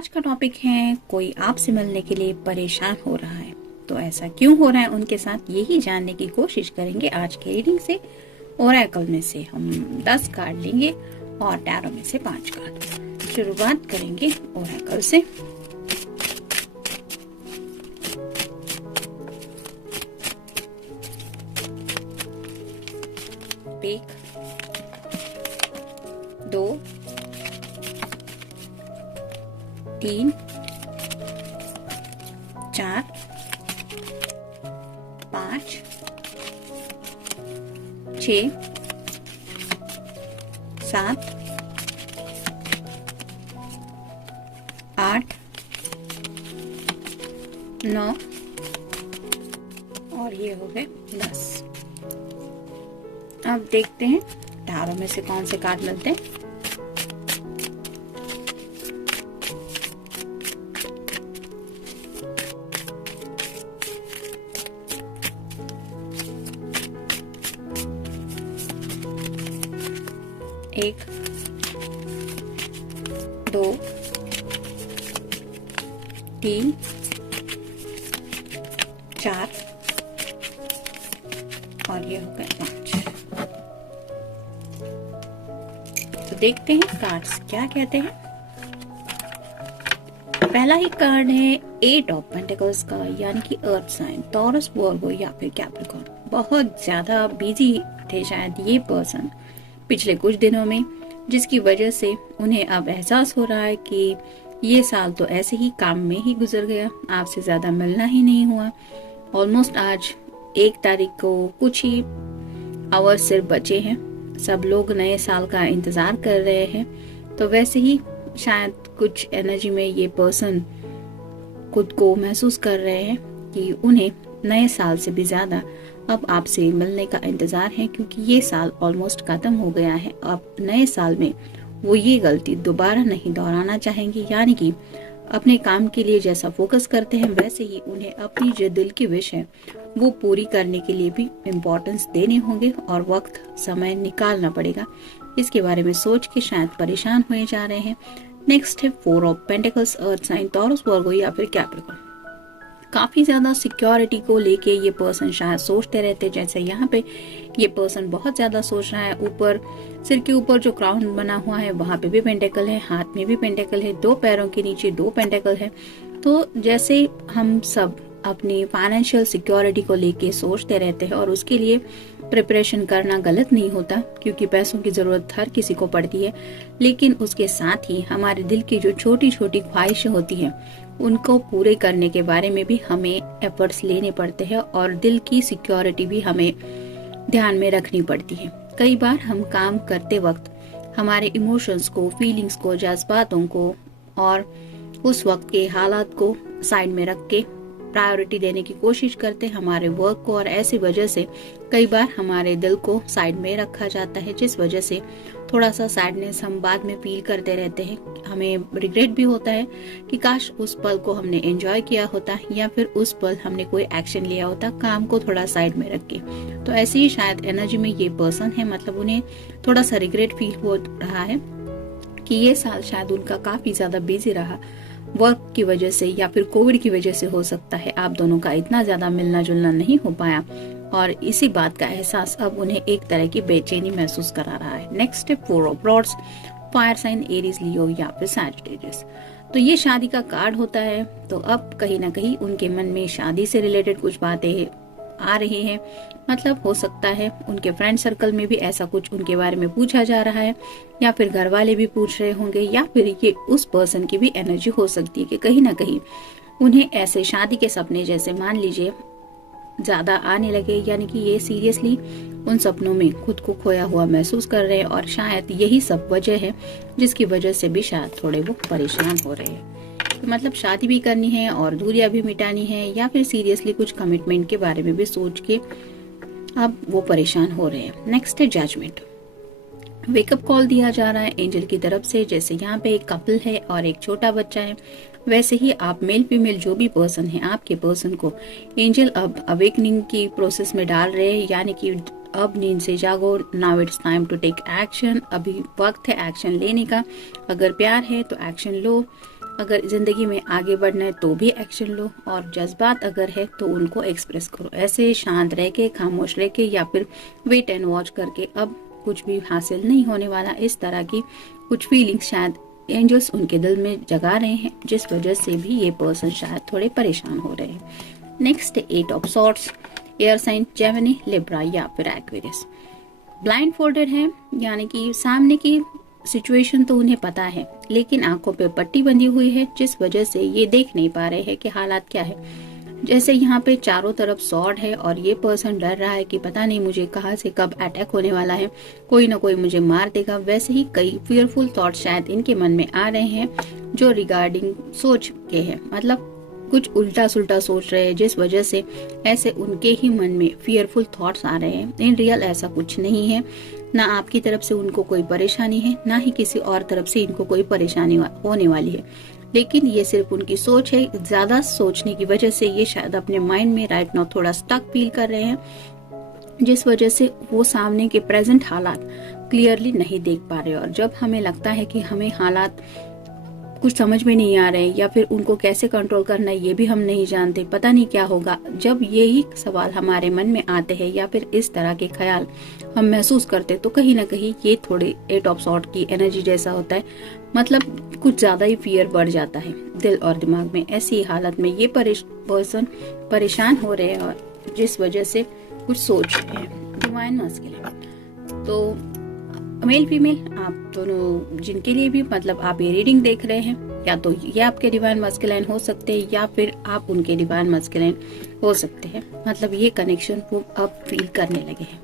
आज का टॉपिक है कोई आपसे मिलने के लिए परेशान हो रहा है। तो ऐसा क्यों हो रहा है उनके साथ, यही जानने की कोशिश करेंगे आज के रीडिंग से। ओरेकल में से हम 10 कार्ड लेंगे और टैरो में से 5 कार्ड। शुरुआत करेंगे ओरेकल से। एक, 2, 3, 4, 5, 6, 7, 8, 9 और ये हो गए 10। अब देखते हैं टैरो में से कौन से कार्ड मिलते हैं। एक, 2, 3, 4 और ये हो गए 5। तो देखते हैं कार्ड्स क्या कहते हैं। पहला ही कार्ड है 8 ऑफ पेंटिकल्स का, यानी कि अर्थ साइन, टॉरस, वर्गो या फिर कैप्रिकॉर्न। बहुत ज्यादा बिजी थे शायद ये पर्सन पिछले कुछ दिनों में, जिसकी वजह से उन्हें अब एहसास हो रहा है कि ये साल तो ऐसे ही काम में ही गुजर गया, आपसे ज्यादा मिलना ही नहीं हुआ। ऑलमोस्ट आज 1 तारीख को कुछ ही आवर्स सिर्फ बचे हैं, सब लोग नए साल का इंतजार कर रहे हैं। तो वैसे ही शायद कुछ एनर्जी में ये पर्सन खुद को महसूस कर रहे हैं कि उन्हें नए साल से भी ज्यादा अब आपसे मिलने का इंतजार है, क्योंकि ये साल ऑलमोस्ट खत्म हो गया है। अब नए साल में वो ये गलती दोबारा नहीं दोहराना चाहेंगे, यानी कि अपने काम के लिए जैसा फोकस करते हैं वैसे ही उन्हें अपनी जो दिल की विश है वो पूरी करने के लिए भी इम्पोर्टेंस देने होंगे और वक्त समय निकालना पड़ेगा। इसके बारे में सोच के शायद परेशान हुए जा रहे हैं। नेक्स्ट है 4 of pentacles, earth sign, Taurus, Virgo या फिर कैप्रिकॉर्न। काफी ज्यादा सिक्योरिटी को लेके ये पर्सन शायद सोचते रहते, जैसे यहाँ पे ये पर्सन बहुत ज्यादा सोच रहा है। ऊपर सिर के ऊपर जो क्राउन बना हुआ है वहां पे भी पेंटेकल है, हाथ में भी पेंटेकल है, 2 पैरों के नीचे 2 पेंटेकल है। तो जैसे हम सब अपनी फाइनेंशियल सिक्योरिटी को लेके सोचते रहते हैं और उसके लिए प्रिपरेशन करना गलत नहीं होता, क्योंकि पैसों की जरूरत हर किसी को पड़ती है। लेकिन उसके साथ ही हमारे दिल की जो छोटी छोटी ख्वाहिशें होती हैं उनको पूरे करने के बारे में भी हमें एफर्ट्स लेने पड़ते हैं और दिल की सिक्योरिटी भी हमें ध्यान में रखनी पड़ती है। कई बार हम काम करते वक्त हमारे इमोशंस को, फीलिंग्स को, जज्बातों को और उस वक्त के हालात को साइड में रख के प्रायोरिटी देने की कोशिश करते हैं हमारे वर्क को, और ऐसी वजह से कई बार हमारे दिल को साइड में रखा जाता है, जिस वजह से थोड़ा सा सैडनेस हम बाद में फील करते रहते हैं। हमें रिग्रेट भी होता है कि काश उस पल को हमने एंजॉय किया होता, या फिर उस पल हमने कोई एक्शन लिया होता काम को थोड़ा साइड में रख के। तो ऐसे ही शायद एनर्जी में ये पर्सन है, मतलब उन्हें थोड़ा सा रिग्रेट फील हो रहा है कि ये साल शायद उनका काफी ज्यादा बिजी रहा, वर्क की वजह से या फिर कोविड की वजह से हो सकता है आप दोनों का इतना ज्यादा मिलना जुलना नहीं हो पाया, और इसी बात का एहसास अब उन्हें एक तरह की बेचैनी महसूस करा रहा है। नेक्स्ट है 4 of rods, fire sign, Aries, Leo या फिर सैजिटेरियस। तो ये शादी का कार्ड होता है। तो अब कहीं ना कहीं उनके मन में शादी से रिलेटेड कुछ बातें आ रही हैं, मतलब हो सकता है उनके फ्रेंड सर्कल में भी ऐसा कुछ उनके बारे में पूछा जा रहा है, या फिर घर वाले भी पूछ रहे होंगे, या फिर ये उस पर्सन की भी एनर्जी हो सकती है कि कहीं ना कहीं उन्हें ऐसे शादी के सपने जैसे मान लीजिए ज्यादा आने लगे, यानी कि ये सीरियसली उन सपनों में खुद को खोया हुआ महसूस कर रहे हैं, और शायद यही सब वजह है जिसकी वजह से भी शायद थोड़े वो परेशान हो रहे हैं। मतलब शादी भी करनी है और दूरियां भी मिटानी है, या फिर सीरियसली कुछ कमिटमेंट के बारे में भी सोच के अब वो परेशान हो रहे हैं। नेक्स्ट है जजमेंट। वेकअप कॉल दिया जा रहा है एंजल की तरफ से, जैसे यहाँ पे एक कपल है और एक छोटा बच्चा है, वैसे ही आप मेल फीमेल जो भी पर्सन है आपके पर्सन को एंजल अब अवेकनिंग की प्रोसेस में डाल रहे हैं, यानी कि अब नींद से जागो, now it's time to take action. अभी वक्त है एक्शन लेने का। अगर प्यार है तो एक्शन लो, अगर जिंदगी में आगे बढ़ना है तो भी एक्शन लो, और जज्बात अगर है तो उनको एक्सप्रेस करो। ऐसे शांत रह के, खामोश रह के या फिर वेट एंड वॉच करके अब कुछ भी हासिल नहीं होने वाला। इस तरह की कुछ फीलिंग्स शायद एंजल्स उनके दिल में जगा रहे हैं, जिस वजह से भी ये पर्सन शायद थोड़े परेशान हो रहे हैं। Next 8 of swords, air sign Gemini, Libra या फिर एक्वेरियस। ब्लाइंड फोल्डेड है, यानी कि सामने की सिचुएशन तो उन्हें पता है, लेकिन आंखों पे पट्टी बंधी हुई है, जिस वजह से ये देख नहीं पा रहे हैं कि हालात क्या है। जैसे यहाँ पे चारों तरफ सॉर्ड है और ये पर्सन डर रहा है कि पता नहीं मुझे कहाँ से कब अटैक होने वाला है, कोई ना कोई मुझे मार देगा। वैसे ही कई फियरफुल थॉट शायद इनके मन में आ रहे हैं, जो रिगार्डिंग सोच के हैं, मतलब कुछ उल्टा सुल्टा सोच रहे हैं, जिस वजह से ऐसे उनके ही मन में फियरफुल थॉट्स आ रहे हैं। इन रियल ऐसा कुछ नहीं है, ना आपकी तरफ से उनको कोई परेशानी है, ना ही किसी और तरफ से इनको कोई परेशानी होने वाली है, लेकिन ये सिर्फ उनकी सोच है। ज्यादा सोचने की वजह से ये शायद अपने माइंड में राइट नाउ थोड़ा स्टक फील कर रहे हैं, जिस वजह से वो सामने के प्रेजेंट हालात क्लियरली नहीं देख पा रहे। और जब हमें लगता है कि हमें हालात कुछ समझ में नहीं आ रहे या फिर उनको कैसे कंट्रोल करना है ये भी हम नहीं जानते, पता नहीं क्या होगा, जब यही सवाल हमारे मन में आते हैं या फिर इस तरह के ख्याल हम महसूस करते, तो कहीं ना कहीं ये थोड़े 8 ऑफ सॉर्ड की एनर्जी जैसा होता है। मतलब कुछ ज्यादा ही फियर बढ़ जाता है दिल और दिमाग में। ऐसी हालत में ये पर्सन परेशान हो रहे हैं और जिस वजह से कुछ सोच रहे हैं। डिवाइन मास्कुलिन, तो मेल फीमेल आप दोनों जिनके लिए भी मतलब आप ये रीडिंग देख रहे हैं, या तो ये आपके डिवाइन मास्कुलिन हो सकते हैं या फिर आप उनके डिवाइन मास्कुलिन हो सकते हैं। मतलब ये कनेक्शन वो अब फील करने लगे हैं।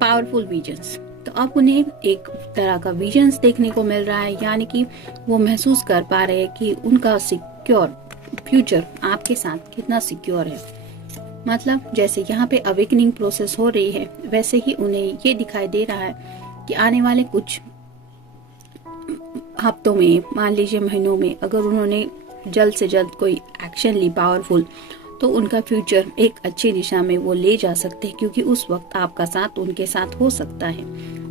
पावरफुल विजन्स, तो अब उन्हें एक तरह का विजन्स देखने को मिल रहा है, यानी कि वो महसूस कर पा रहे हैं कि उनका सिक्योर फ्यूचर आपके साथ कितना सिक्योर है। मतलब जैसे यहाँ पे अवेकनिंग प्रोसेस हो रही है, वैसे ही उन्हें ये दिखाई दे रहा है कि आने वाले कुछ हफ्तों में, मान लीजिए महीनों में, अगर उन्होंने जल्द से जल्द कोई एक्शन ली पावरफुल, तो उनका फ्यूचर एक अच्छी दिशा में वो ले जा सकते हैं, क्योंकि उस वक्त आपका साथ उनके साथ हो सकता है।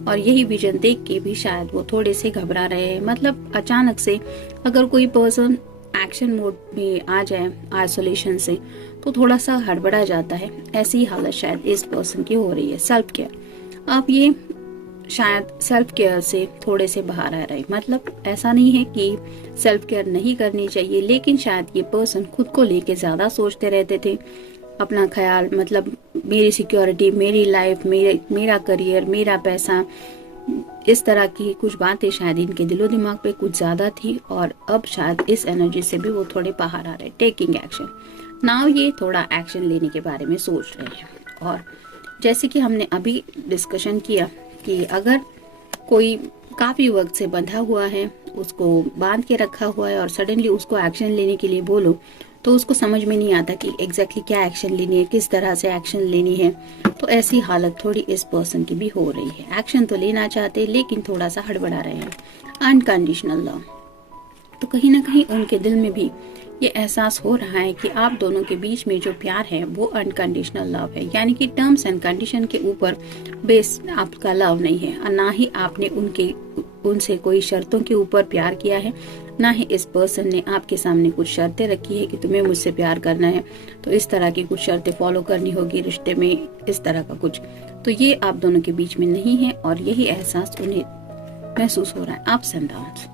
और यही विजन देख के भी शायद वो थोड़े से घबरा रहे हैं। मतलब अचानक से अगर कोई पर्सन एक्शन मोड में आ जाए आइसोलेशन से, तो थोड़ा सा हड़बड़ा जाता है। ऐसी हालत शायद इस पर्सन की हो रही है। सेल्फ केयर, अब ये शायद सेल्फ केयर से थोड़े से बाहर आ रहे। मतलब ऐसा नहीं है कि सेल्फ केयर नहीं करनी चाहिए, लेकिन शायद ये पर्सन खुद को लेके ज्यादा सोचते रहते थे, अपना ख्याल, मतलब मेरी सिक्योरिटी, मेरी लाइफ, मेरा करियर, मेरा पैसा, इस तरह की कुछ बातें शायद इनके दिलो दिमाग पे कुछ ज्यादा थी। और अब शायद इस एनर्जी से भी वो थोड़े बाहर आ रहे। टेकिंग एक्शन, नाउ ये थोड़ा एक्शन लेने के बारे में सोच रहे हैं। और जैसे कि हमने अभी डिस्कशन किया कि अगर कोई काफी वक्त से बंधा हुआ है, उसको बांध के रखा हुआ है, और सडनली उसको एक्शन लेने के लिए बोलो तो उसको समझ में नहीं आता कि एग्जैक्टली क्या एक्शन लेनी है, किस तरह से एक्शन लेनी है। तो ऐसी हालत थोड़ी इस पर्सन की भी हो रही है। एक्शन तो लेना चाहते लेकिन थोड़ा सा हड़बड़ा रहे हैं। अनकंडीशनल लव, तो कहीं ना कहीं उनके दिल में भी ये एहसास हो रहा है कि आप दोनों के बीच में जो प्यार है वो अनकंडीशनल लव है, यानी कि टर्म्स एंड कंडीशन के ऊपर बेस आपका लव नहीं है, और ना ही आपने उनसे कोई शर्तों के ऊपर प्यार किया है, ना ही इस पर्सन ने आपके सामने कुछ शर्तें रखी है कि तुम्हें मुझसे प्यार करना है तो इस तरह की कुछ शर्तें फॉलो करनी होगी रिश्ते में, इस तरह का कुछ। तो ये आप दोनों के बीच में नहीं है, और यही एहसास उन्हें महसूस हो रहा है। अप्स एंड डाउन्स,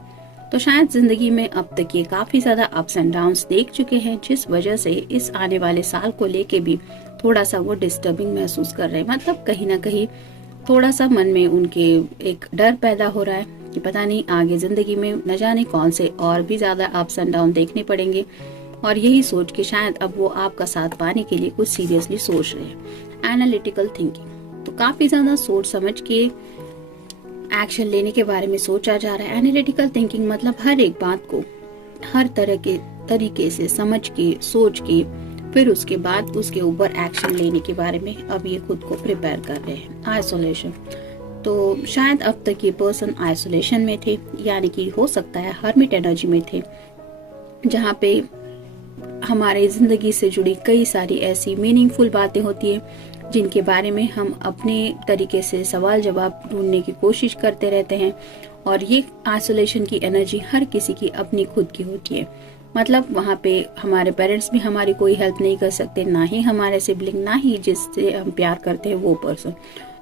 तो शायद जिंदगी में अब तक ये काफी ज्यादा अप्स एंड डाउन्स देख चुके हैं, जिस वजह से इस आने वाले साल को लेके भी थोड़ा सा वो डिस्टर्बिंग महसूस कर रहे हैं। मतलब कहीं ना कहीं थोड़ा सा मन में उनके एक डर पैदा हो रहा है कि पता नहीं आगे जिंदगी में न जाने कौन से और भी ज्यादा अप्स एंड डाउन देखने पड़ेंगे। और यही सोच के शायद अब वो आपका साथ पाने के लिए कुछ सीरियसली सोच रहे हैं। एनालिटिकल थिंकिंग, तो काफी ज्यादा सोच समझ के एक्शन लेने के बारे में सोचा जा रहा है। एनालिटिकल थिंकिंग मतलब हर एक बात को हर तरह के तरीके से समझ के, सोच के, फिर उसके बाद उसके ऊपर एक्शन लेने के बारे में अब ये खुद को प्रिपेयर कर रहे हैं। आइसोलेशन, तो शायद अब तक ये पर्सन आइसोलेशन में थे, यानी कि हो सकता है हर्मिट एनर्जी में थे, जहाँ पे हमारे जिंदगी से जुड़ी कई सारी ऐसी मीनिंगफुल बातें होती है जिनके बारे में हम अपने तरीके से सवाल जवाब ढूंढने की कोशिश करते रहते हैं। और ये आइसोलेशन की एनर्जी हर किसी की अपनी खुद की होती है। मतलब वहाँ पे हमारे पेरेंट्स भी हमारी कोई हेल्प नहीं कर सकते, ना ही हमारे सिबलिंग, ना ही जिससे हम प्यार करते हैं वो पर्सन।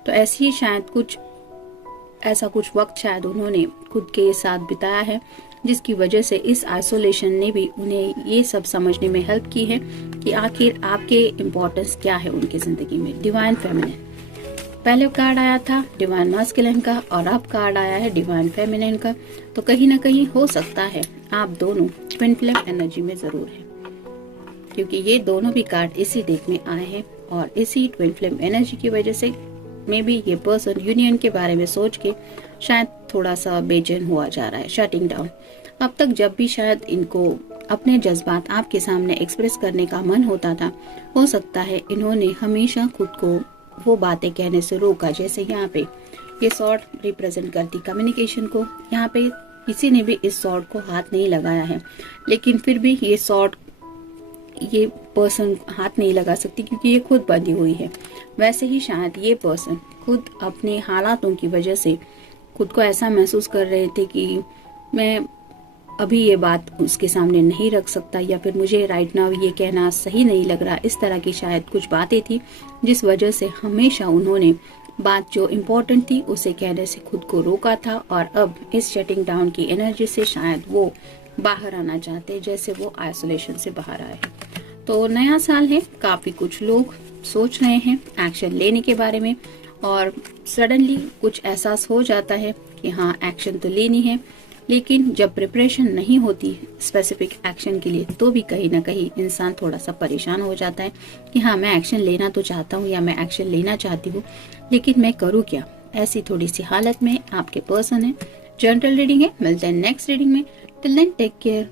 तो ऐसी ही शायद ऐसा कुछ वक्त शायद उन्होंने खुद के साथ बिताया है, जिसकी वजह से इस आइसोलेशन ने भी उन्हें ये सब समझने में हेल्प की है कि आखिर आपके इम्पोर्टेंस क्या है उनकी जिंदगी में। डिवाइन फेमिनिन, पहले कार्ड आया था डिवाइन मास्कुलिन का और अब कार्ड आया है डिवाइन फेमिनिन का। तो कहीं ना कहीं हो सकता है आप दोनों ट्विन फ्लेम एनर्जी में जरूर है, क्योंकि ये दोनों भी कार्ड इसी डेक में आए हैं और इसी ट्विन फ्लेम एनर्जी की वजह से मे बी ये पर्सन यूनियन के बारे में सोच के शायद थोड़ा सा बेचैन हुआ जा रहा है, शटिंग डाउन। अब तक जब भी शायद इनको अपने जज्बात आपके सामने एक्सप्रेस करने का मन होता था, हो सकता है इन्होंने हमेशा खुद को वो बातें कहने से रोका। जैसे यहाँ पे ये सॉर्ड रिप्रेजेंट करती कम्युनिकेशन को, यहाँ पे किसी ने भी इस सॉर्ड को हाथ नहीं लगाया है, लेकिन फिर भी ये सॉर्ड ये पर्सन हाथ नहीं लगा सकती क्योंकि ये खुद बंधी हुई है। वैसे ही शायद ये पर्सन खुद अपने हालातों की वजह से खुद को ऐसा महसूस कर रहे थे कि मैं अभी ये बात उसके सामने नहीं रख सकता, या फिर मुझे राइट नाउ ये कहना सही नहीं लग रहा। इस तरह की शायद कुछ बातें थी जिस वजह से हमेशा उन्होंने बात जो इम्पोर्टेंट थी उसे कहने से खुद को रोका था, और अब इस शटिंग डाउन की एनर्जी से शायद वो बाहर आना चाहते, जैसे वो आइसोलेशन से बाहर आए। तो नया साल है, काफी कुछ लोग सोच रहे हैं एक्शन लेने के बारे में, और सडनली कुछ एहसास हो जाता है कि हाँ एक्शन तो लेनी है, लेकिन जब प्रिपरेशन नहीं होती स्पेसिफिक एक्शन के लिए तो भी कहीं ना कहीं इंसान थोड़ा सा परेशान हो जाता है कि हाँ मैं एक्शन लेना तो चाहता हूँ या मैं एक्शन लेना चाहती हूँ, लेकिन मैं करूँ क्या। ऐसी थोड़ी सी हालत में आपके पर्सन है। जनरल रीडिंग है, मिलते हैं नेक्स्ट रीडिंग में। Till then take care.